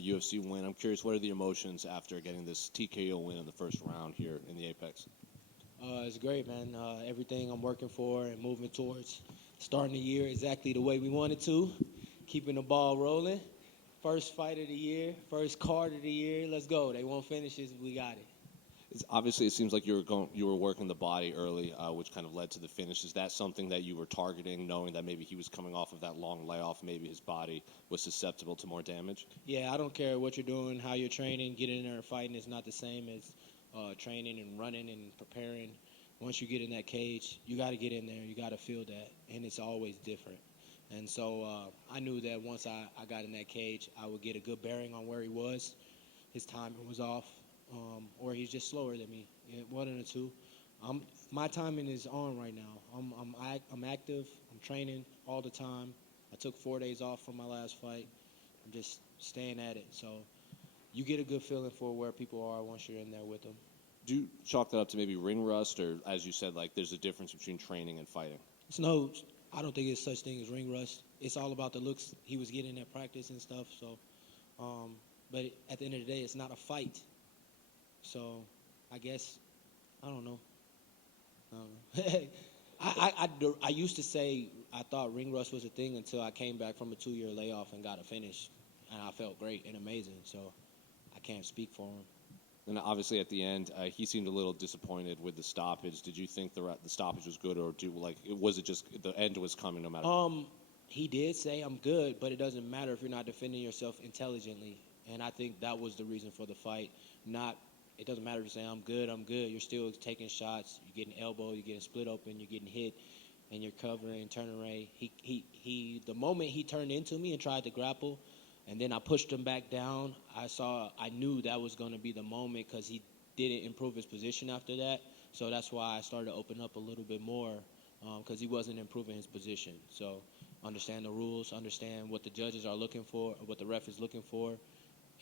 UFC win. I'm curious, what are the emotions after getting this TKO win in the first round here in the Apex? It's great, man. Everything I'm working for and moving towards starting the year exactly the way we wanted to, keeping the ball rolling. First fight of the year, first card of the year. Let's go. They won't finish this. We got it. Obviously, it seems like you were working the body early, which kind of led to the finish. Is that something that you were targeting, knowing that maybe he was coming off of that long layoff, maybe his body was susceptible to more damage? Yeah, I don't care what you're doing, how you're training. Getting in there and fighting is not the same as training and running and preparing. Once you get in that cage, you got to get in there. You got to feel that, and it's always different. And so I knew that once I got in that cage, I would get a good bearing on where he was. His timing was off, or he's just slower than me. Yeah, one of the two. My timing is on right now. I'm active. I'm training all the time. I took 4 days off from my last fight. I'm just staying at it. So you get a good feeling for where people are once you're in there with them. Do you chalk that up to maybe ring rust, or as you said, like there's a difference between training and fighting? I don't think there's such thing as ring rust. It's all about the looks he was getting at practice and stuff. So, but at the end of the day, it's not a fight. So, I guess I don't know. I used to say I thought ring rust was a thing until I came back from a 2-year layoff and got a finish, and I felt great and amazing. So, I can't speak for him. And obviously, at the end, he seemed a little disappointed with the stoppage. Did you think the stoppage was good, or was it just the end was coming no matter? He did say I'm good, but it doesn't matter if you're not defending yourself intelligently, and I think that was the reason for the fight. It doesn't matter if you say I'm good. You're still taking shots. You're getting elbowed. You're getting split open. You're getting hit, and you're covering, turning away. The moment he turned into me and tried to grapple, and then I pushed him back down, I knew that was going to be the moment because he didn't improve his position after that. So that's why I started to open up a little bit more because he wasn't improving his position. So understand the rules, understand what the judges are looking for, what the ref is looking for,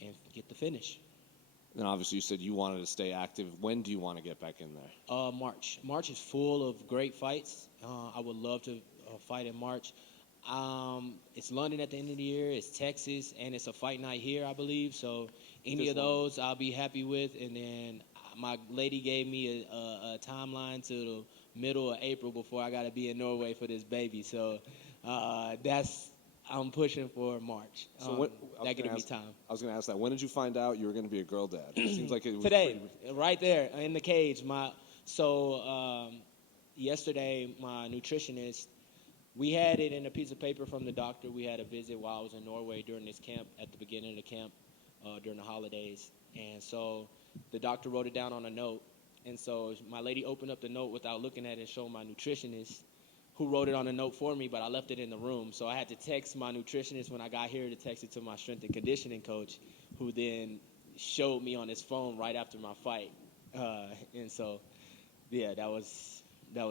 and get the finish. And obviously, you said you wanted to stay active. When do you want to get back in there? March. March is full of great fights. I would love to fight in March. It's London at the end of the year. It's Texas, and it's a fight night here, I believe. So any of those, I'll be happy with. And then my lady gave me a timeline to the middle of April before I got to be in Norway for this baby. So I'm pushing for March. So that gives me time. I was going to ask that. When did you find out you were going to be a girl dad? It seems like it was today, right there in the cage. Yesterday, my nutritionist. We had it in a piece of paper from the doctor. We had a visit while I was in Norway during this camp, at the beginning of the camp, during the holidays. And so the doctor wrote it down on a note. And so my lady opened up the note without looking at it and showed my nutritionist, who wrote it on a note for me, but I left it in the room. So I had to text my nutritionist when I got here to text it to my strength and conditioning coach, who then showed me on his phone right after my fight. And so, yeah, that was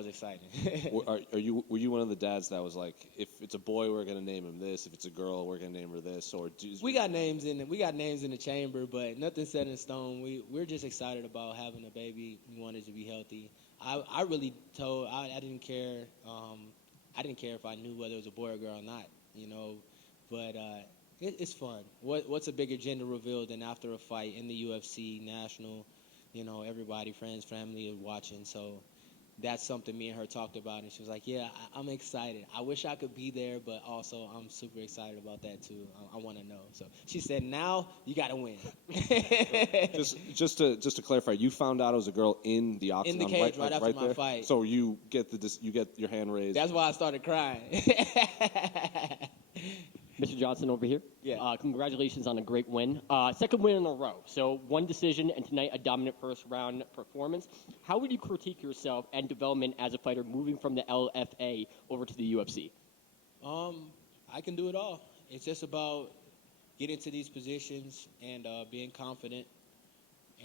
exciting. Were you one of the dads that was like, if it's a boy, we're gonna name him this. If it's a girl, we're gonna name her this. Or we got names in the chamber, but nothing set in stone. We're just excited about having a baby. We wanted to be healthy. I really told I didn't care. I didn't care if I knew whether it was a boy or girl or not. But it's fun. What's a bigger gender reveal than after a fight in the UFC national? Everybody, friends, family are watching. So that's something me and her talked about, and she was like, yeah, I'm excited. I wish I could be there, but also I'm super excited about that too. I want to know. So she said, now you got to win. just to clarify, you found out it was a girl in the octagon, in the cage right after my there? fight. So you get your hand raised. That's why I started crying. Mr. Johnson over here. Yeah. Congratulations on a great win. Second win in a row. So one decision, and tonight a dominant first round performance. How would you critique yourself and development as a fighter moving from the LFA over to the UFC? I can do it all. It's just about getting to these positions and being confident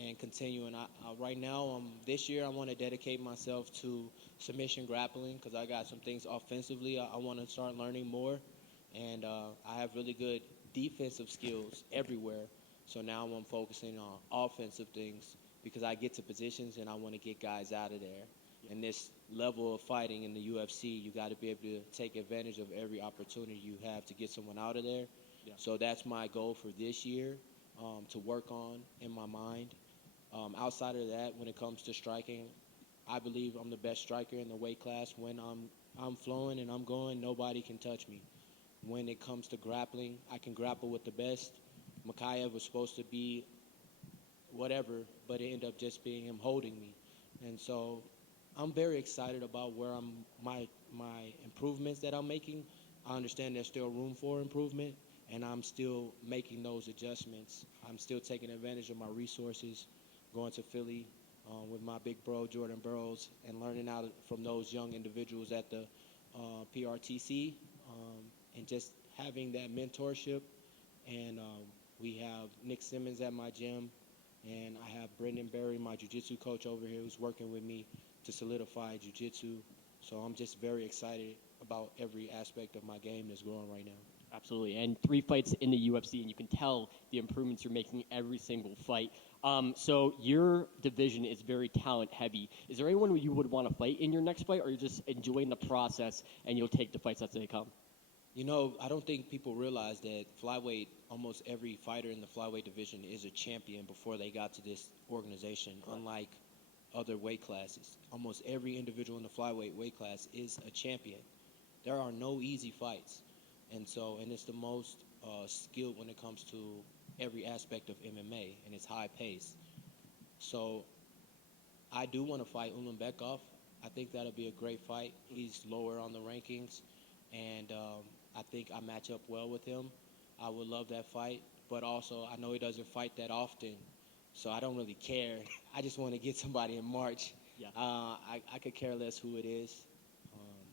and continuing. Right now, this year, I want to dedicate myself to submission grappling because I got some things offensively I want to start learning more. And I have really good defensive skills everywhere. So now I'm focusing on offensive things because I get to positions and I want to get guys out of there. And this level of fighting in the UFC, you got to be able to take advantage of every opportunity you have to get someone out of there. Yeah. So that's my goal for this year, to work on in my mind. Outside of that, when it comes to striking, I believe I'm the best striker in the weight class. When I'm flowing and I'm going, nobody can touch me. When it comes to grappling, I can grapple with the best. Makayev was supposed to be whatever, but it ended up just being him holding me. And so I'm very excited about where my improvements that I'm making. I understand there's still room for improvement, and I'm still making those adjustments. I'm still taking advantage of my resources, going to Philly with my big bro Jordan Burroughs and learning out from those young individuals at the PRTC, and just having that mentorship. And we have Nick Simmons at my gym, and I have Brendan Berry, my jiu-jitsu coach over here, who's working with me to solidify jiu-jitsu. So I'm just very excited about every aspect of my game that's growing right now. Absolutely. And 3 fights in the UFC, and you can tell the improvements you're making every single fight. So your division is very talent heavy. Is there anyone who you would want to fight in your next fight, or you're just enjoying the process and you'll take the fights as they come? You know, I don't think people realize that flyweight, almost every fighter in the flyweight division is a champion before they got to this organization, unlike other weight classes. Almost every individual in the flyweight weight class is a champion. There are no easy fights. And it's the most skilled when it comes to every aspect of MMA, and it's high pace. So I do want to fight Ulanbekov. I think that'll be a great fight. He's lower on the rankings, and I think I match up well with him. I would love that fight, but also I know he doesn't fight that often, so I don't really care. I just want to get somebody in March. Yeah. I could care less who it is.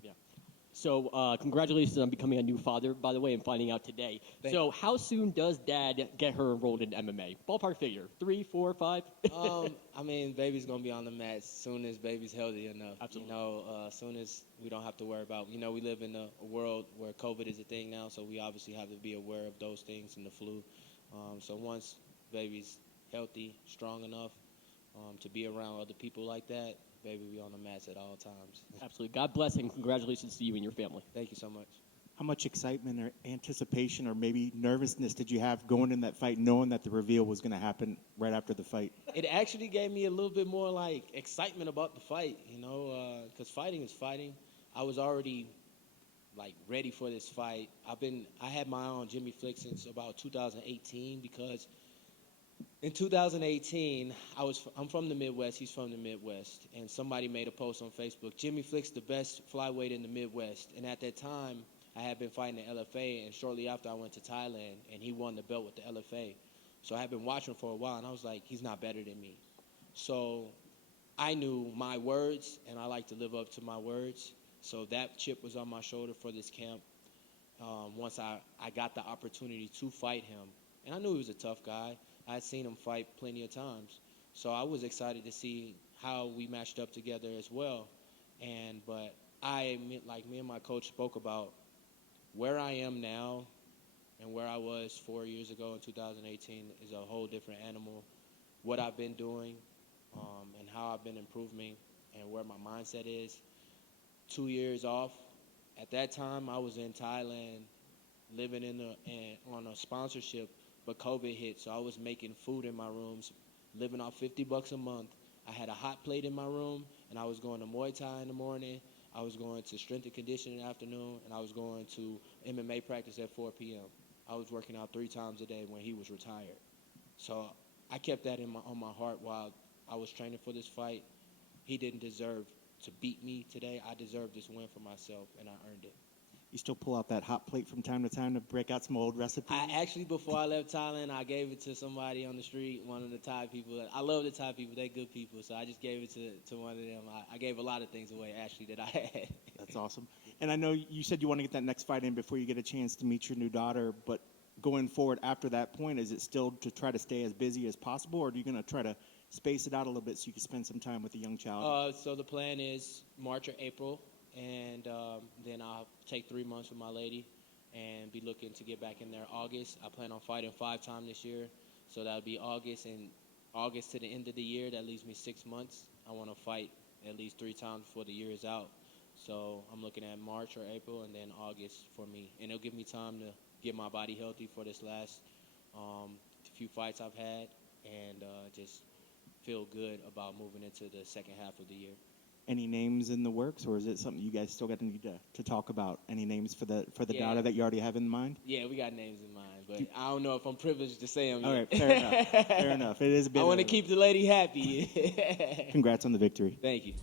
Yeah. So congratulations on becoming a new father, by the way, and finding out today. Thank So how soon does Dad get her enrolled in MMA? Ballpark figure, 3, 4, 5? I mean, baby's gonna be on the mat as soon as baby's healthy enough. Absolutely. You know, as soon as we don't have to worry about. You know, we live in a world where COVID is a thing now, so we obviously have to be aware of those things and the flu. So once baby's healthy, strong enough to be around other people like that, baby will be on the mats at all times. Absolutely. God bless and congratulations to you and your family. Thank you so much. How much excitement or anticipation or maybe nervousness did you have going in that fight, knowing that the reveal was going to happen right after the fight? It actually gave me a little bit more like excitement about the fight, you know, because fighting is fighting. I was already like ready for this fight. I had my eye on Jimmy Flick since about 2018 because in 2018 I'm from the Midwest. He's from the Midwest, and somebody made a post on Facebook. Jimmy Flick's the best flyweight in the Midwest, and at that time I had been fighting the LFA, and shortly after I went to Thailand, and he won the belt with the LFA. So I had been watching for a while, and I was like, he's not better than me. So I knew my words, and I like to live up to my words. So that chip was on my shoulder for this camp. Once I got the opportunity to fight him, and I knew he was a tough guy. I had seen him fight plenty of times. So I was excited to see how we matched up together as well. But me and my coach spoke about where I am now and where I was 4 years ago in 2018 is a whole different animal. What I've been doing and how I've been improving and where my mindset is. 2 years off. At that time, I was in Thailand living on a sponsorship, but COVID hit, so I was making food in my rooms, living off $50 a month. I had a hot plate in my room, and I was going to Muay Thai in the morning. I was going to strength and conditioning in the afternoon, and I was going to MMA practice at 4 p.m. I was working out 3 times a day when he was retired. So I kept that on my heart while I was training for this fight. He didn't deserve to beat me today. I deserve this win for myself, and I earned it. You still pull out that hot plate from time to time to break out some old recipes? I actually, before I left Thailand, I gave it to somebody on the street, one of the Thai people. I love the Thai people. They're good people, so I just gave it to one of them. I gave a lot of things away, actually, that I had. That's awesome. And I know you said you want to get that next fight in before you get a chance to meet your new daughter, but going forward after that point, is it still to try to stay as busy as possible, or are you going to try to space it out a little bit so you can spend some time with the young child? So the plan is March or April, and then I'll take 3 months with my lady and be looking to get back in there August. I plan on fighting 5 times this year, so that'll be August, and August to the end of the year, that leaves me 6 months. I want to fight at least 3 times before the year is out. So I'm looking at March or April and then August for me, and it'll give me time to get my body healthy for this last few fights I've had, and just feel good about moving into the second half of the year. Any names in the works, or is it something you guys still got to need to talk about? Any names for the Yeah. data that you already have in mind? Yeah, we got names in mind, but I don't know if I'm privileged to say them All yet. right, fair enough. Fair enough. It is a bit I want to early. keep the lady happy. Congrats on the victory. Thank you.